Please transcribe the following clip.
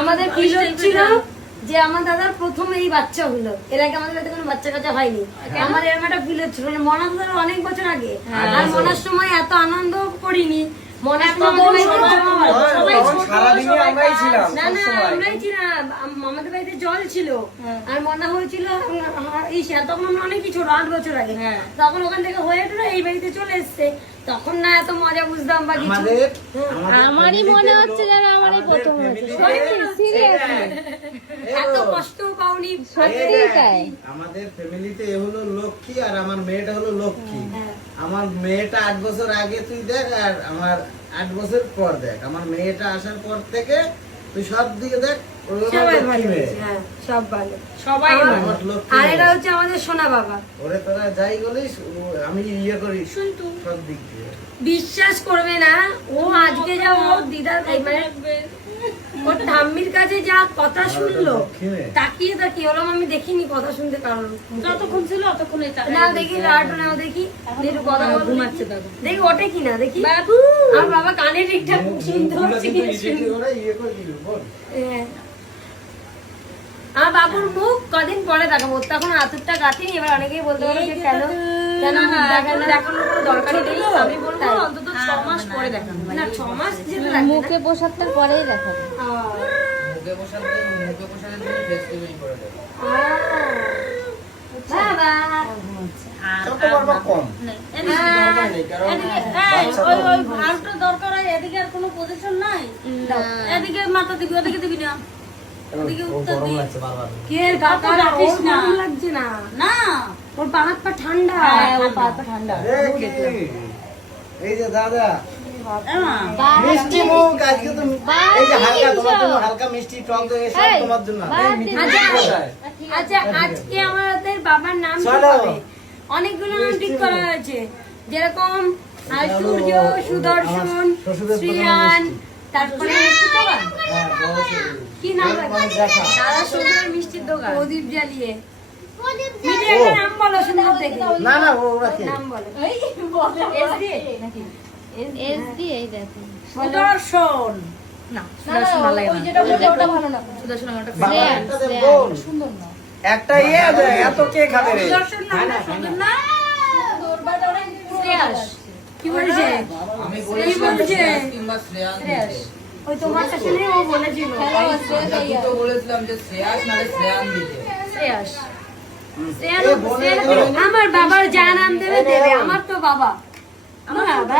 আমাদের ফিল হচ্ছিল যে আমার দাদার প্রথম এই বাচ্চা হলো, এর আগে আমাদের বাড়িতে কোনো বাচ্চা কাচ্চা হয়নি। আমার এরকম একটা ফিল হচ্ছিল, মানে মনার দাদার অনেক বছর আগে, আর মনার সময় এত আনন্দ করিনি। মনার আমরাই ছিলাম, আমাদের বাড়িতে জল ছিল আর মনা হয়েছিল তখন আমরা অনেক ছোট, 8 বছর আগে। তখন ওখান থেকে হয়ে উঠলো এই বাড়িতে চলে এসছে, তখন না এত মজা বুঝতাম বা কিছু। আমারই মনে হচ্ছে যেন আমারই প্রথম হয়েছে, এত কষ্ট পাওনি। আমাদের ফ্যামিলিতে এ হলো লক্ষ্মী আর আমার মেয়েটা হলো লক্ষ্মী। আমার মেয়েটা 8 বছর আগে তুই দেখ, আর আমার 8 বছর পর দেখ। আমার মেয়েটা আসার পর থেকে তুই সব দিকে দেখ, সবাই ভালো, সব ভালো, সবাই ভালো। আর এটা হচ্ছে আমাদের সোনা বাবা। ওরে তোরা যাই বলিস, আমি ইয়ে করি সব দিক দিয়ে। বিশ্বাস করবে না, ও আজকে যা ওর দিদার মানে ওর ঠাম্মির কাছে যা কথা শুনলো, তাকিয়ে তাকিয়ে ওরম আমি দেখিনি কথা শুনতে। কারণ যতক্ষণ ছিল অতক্ষণে না দেখি লাটু নাও, দেখি একটু কথা ঘুমাচ্ছে, দেখি ওঠে কিনা দেখি। আর বাবা কানে ঠিকঠাক শুনতে হচ্ছে কিনা। আমার বাবুর মুখ কদিন পরে দেখাবো, তখন আতুরটা কাটিনি। এবার অনেকেই বলতে পারে যে কেন কেন দেখানোর কোনো দরকারই নেই। আমি বলবো অন্তত 6 মাস পরে দেখানো, না 6 মাস যেতে লাগবে, মুখে পোশাকটার পরেই দেখাবে। মুখে পোশাক দিয়ে ফেস্টিভ্যাল করে দেবে। বাবা ছোট বড় কম আরেকটা দরকার হয়, এদিকে আর কোনো পজিশন নাই, এদিকে মাথা দিবি, ওদিকে দিবি না, ওদিকে উত্তর দিবি। কে কাকা রাখিস না, লাগছে না না ওর পা হাত পা ঠান্ডা, ওর পা ঠান্ডা। এই যে দাদা মিষ্টি মুখ, আজকে তো এই যে হালকা তোমার জন্য হালকা মিষ্টি টক দই সব তোমার জন্য। আচ্ছা আজকে আমাদের বাবার নাম কি হবে? অনেকগুলো নাম ঠিক করা হয়েছে, যেরকম সূর্য, সুদর্শন, শ্রিয়ান, তারপরে কি নাম দাদা শ্বশুরের মিষ্টির দোকান, প্রদীপ জ্বালিয়ে। মিঠে একটা নাম বলো সুন্দর দেখে। না না ওরা কি নাম বলো। এসডি এই দেখো সুদর্শন। না সুদর্শন ভালো লাগে না, ওটা ভালো না। সুদর্শন আমারটা সুন্দর না। একটা ইয়ে আছে, এত কে খাবে রে? সুদর্শন নামটা সুন্দর না? শ্রেয়াস কি বলছে? আমি কি বলছে? কিংবা শ্রেয়াস ওই তোমার কাছে নেই, ও বলেছিল আমি তো বলেছিলাম যে শ্রেয়াস না শ্রেয়ান দিতে। শ্রেয়াস। আমার বাবার যা নাম দেবে দেবে, আমার তো বাবা। আমার বাবা